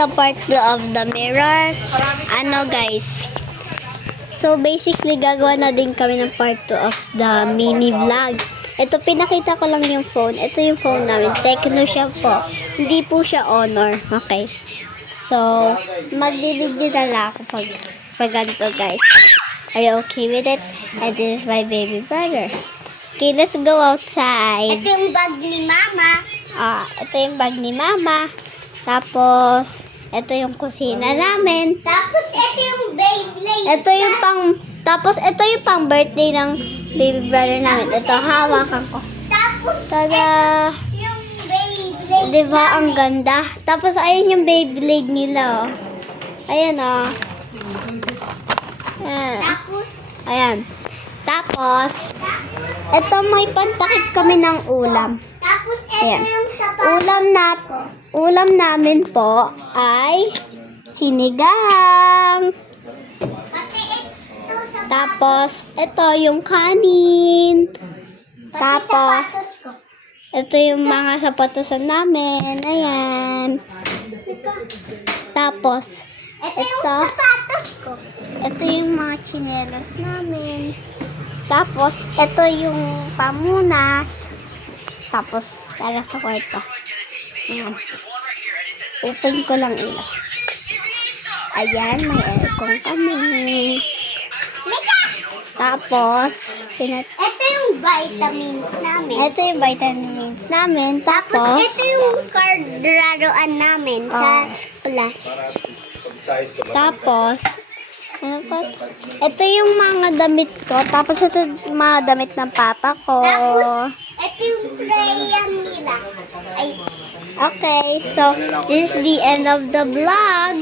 ito part 2 of the mirror. Ano guys, so basically gagawa na din kami ng part 2 of the mini vlog. Ito pinakita ko lang yung phone. Ito yung phone namin. Tecno siya po. Hindi po siya Honor. Okay. So, magbibideo na lang ako pag ganito guys. Are you okay with it? And this is my baby brother. Okay, let's go outside. Ito yung bag ni Mama. Ito yung bag ni Mama. Tapos, ito yung kusina namin. Tapos ito yung Beyblade. Tapos ito yung pang birthday ng baby brother namin. Ito, hawakan ko. Tapos Tada! yung Beyblade. Diba ang ganda? Tapos ayun yung Beyblade nila, oh. Ayan, oh. Ayan. Tapos, Ayan. Tapos, ito may pantakip kami ng ulam. tapos ito Ayan. yung sapatos. Ulam namin po ay sinigang. Pati ito sapatos. Tapos, ito yung kanin. Pati Tapos, sapatos ko. ito yung mga sapatosan namin. Ayan. Tapos, Ito yung ito. sapatos ko. Ito yung mga tsinelas namin. Tapos, ito yung pamunas. Tapos, taga sa kwarto. Ayan. Open ko lang ilaw. Ayan, may aircon kami. Tapos, Ito yung vitamins namin. ito yung vitamins namin. Tapos Tapos, ito yung kardraroan namin sa Splash. Tapos, ano pa? Ito yung mga damit ko. Tapos, ito yung mga damit ng papa ko. Tapos, ito yung crayon nila. Ay, Okay, so this is the end of the vlog.